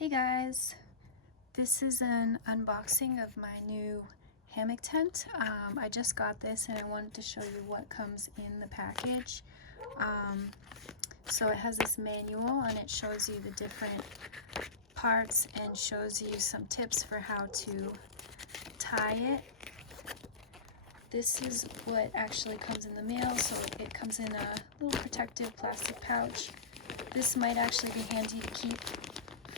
Hey guys, this is an unboxing of my new hammock tent. I just got this and I wanted to show you what comes in the package. So it has this manual and it shows you the different parts and shows you some tips for how to tie it. This is what actually comes in the mail, so it comes in a little protective plastic pouch. This might actually be handy to keep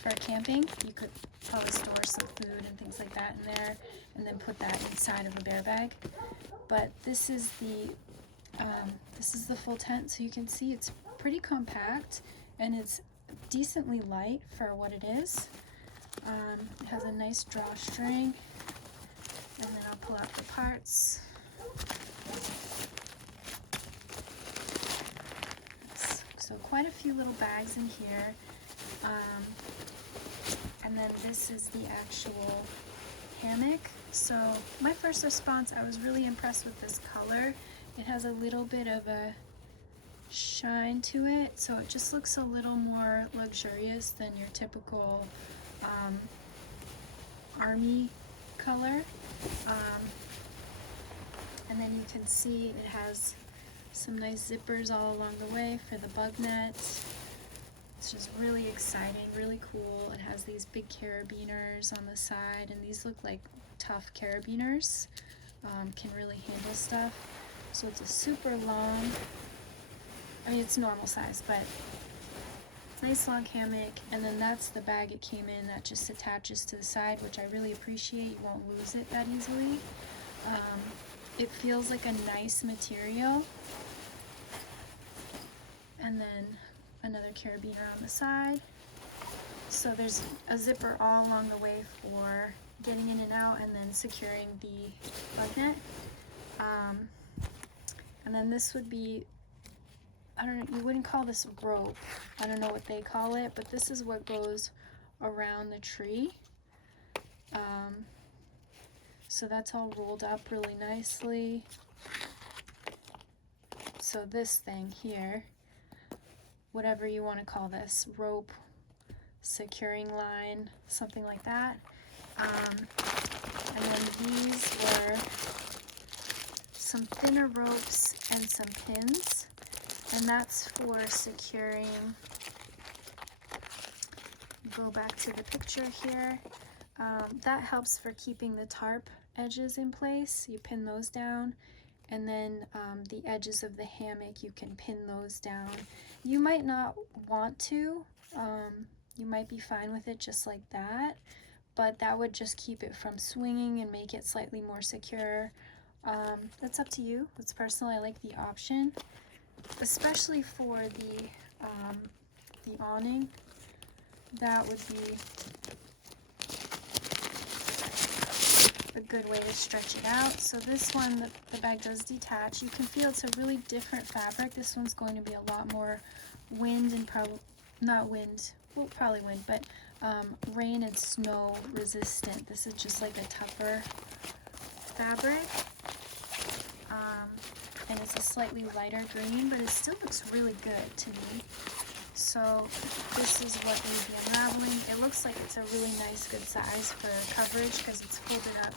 for camping. You could probably store some food and things like that in there and then put that inside of a bear bag. But this is the full tent, so you can see it's pretty compact and it's decently light for what it is. It has a nice drawstring, and then I'll pull out the parts. So quite a few little bags in here. And then this is the actual hammock. So my first response, I was really impressed with this color. It has a little bit of a shine to it, so it just looks a little more luxurious than your typical army color. And then you can see it has some nice zippers all along the way for the bug net. It's just really exciting, really cool. It has these big carabiners on the side, and these look like tough carabiners. Can really handle stuff. So it's a super long, I mean it's normal size, but nice long hammock. And then that's the bag it came in that just attaches to the side, which I really appreciate. You won't lose it that easily. It feels like a nice material. And then another carabiner on the side. So there's a zipper all along the way for getting in and out and then securing the bug net. And then this would be, I don't know, you wouldn't call this rope. I don't know what they call it, but this is what goes around the tree. So that's all rolled up really nicely. So this thing here, whatever you want to call this, rope, securing line, something like that. And then these were some thinner ropes and some pins, and that's for securing, go back to the picture here, that helps for keeping the tarp edges in place. You pin those down, and then the edges of the hammock, you can pin those down. You might not want to, you might be fine with it just like that, but that would just keep it from swinging and make it slightly more secure. That's up to you. That's personal. I like the option, especially for the awning. That would be a good way to stretch it out. So this one, the bag does detach. You can feel it's a really different fabric. This one's going to be a lot more wind and probably not wind, well, probably wind, but rain and snow resistant. This is just like a tougher fabric, and it's a slightly lighter green, but it still looks really good to me. So this is what we'd be unraveling. It looks like it's a really nice, good size for coverage because it's folded up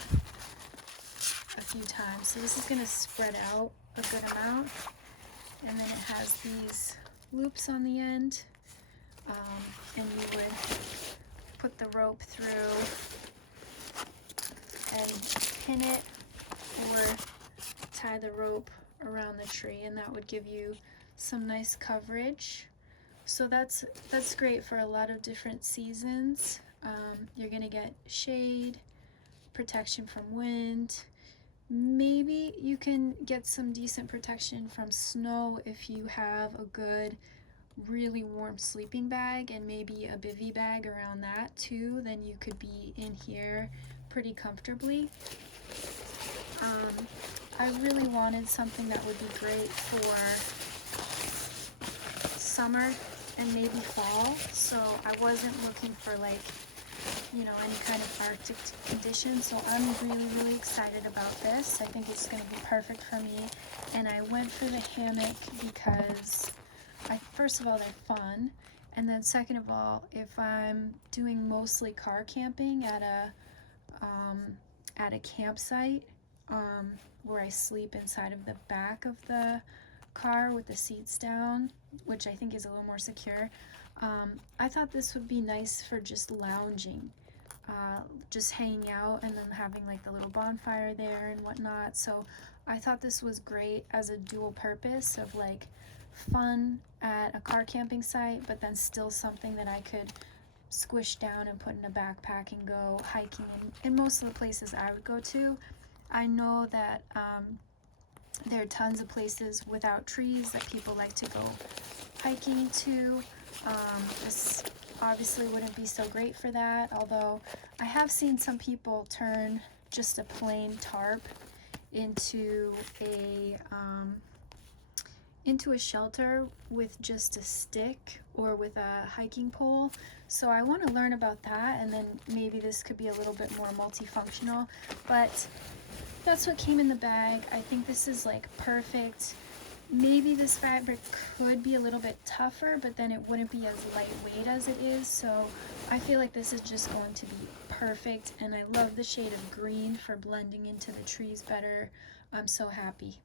a few times. So this is going to spread out a good amount. And then it has these loops on the end. And you would put the rope through and pin it, or tie the rope around the tree, and that would give you some nice coverage. So that's great for a lot of different seasons. You're gonna get shade, protection from wind. Maybe you can get some decent protection from snow if you have a good, really warm sleeping bag and maybe a bivy bag around that too. Then you could be in here pretty comfortably. I really wanted something that would be great for summer and maybe fall, so I wasn't looking for like, you know, any kind of Arctic conditions. So I'm really excited about this. I think it's going to be perfect for me. And I went for the hammock because first of all, they're fun, And then second of all, if I'm doing mostly car camping at a campsite, where I sleep inside of the back of the car with the seats down, which I think is a little more secure, I thought this would be nice for just lounging, just hanging out and then having like the little bonfire there and whatnot. So I thought this was great as a dual purpose of like fun at a car camping site, but then still something that I could squish down and put in a backpack and go hiking in most of the places I would go to. I know that there are tons of places without trees that people like to go hiking to. This obviously wouldn't be so great for that, although I have seen some people turn just a plain tarp into a shelter with just a stick or with a hiking pole. So I want to learn about that, and then maybe this could be a little bit more multifunctional, but that's what came in the bag. I think this is like perfect. Maybe this fabric could be a little bit tougher, but then it wouldn't be as lightweight as it is. So I feel like this is just going to be perfect, and I love the shade of green for blending into the trees better. I'm so happy.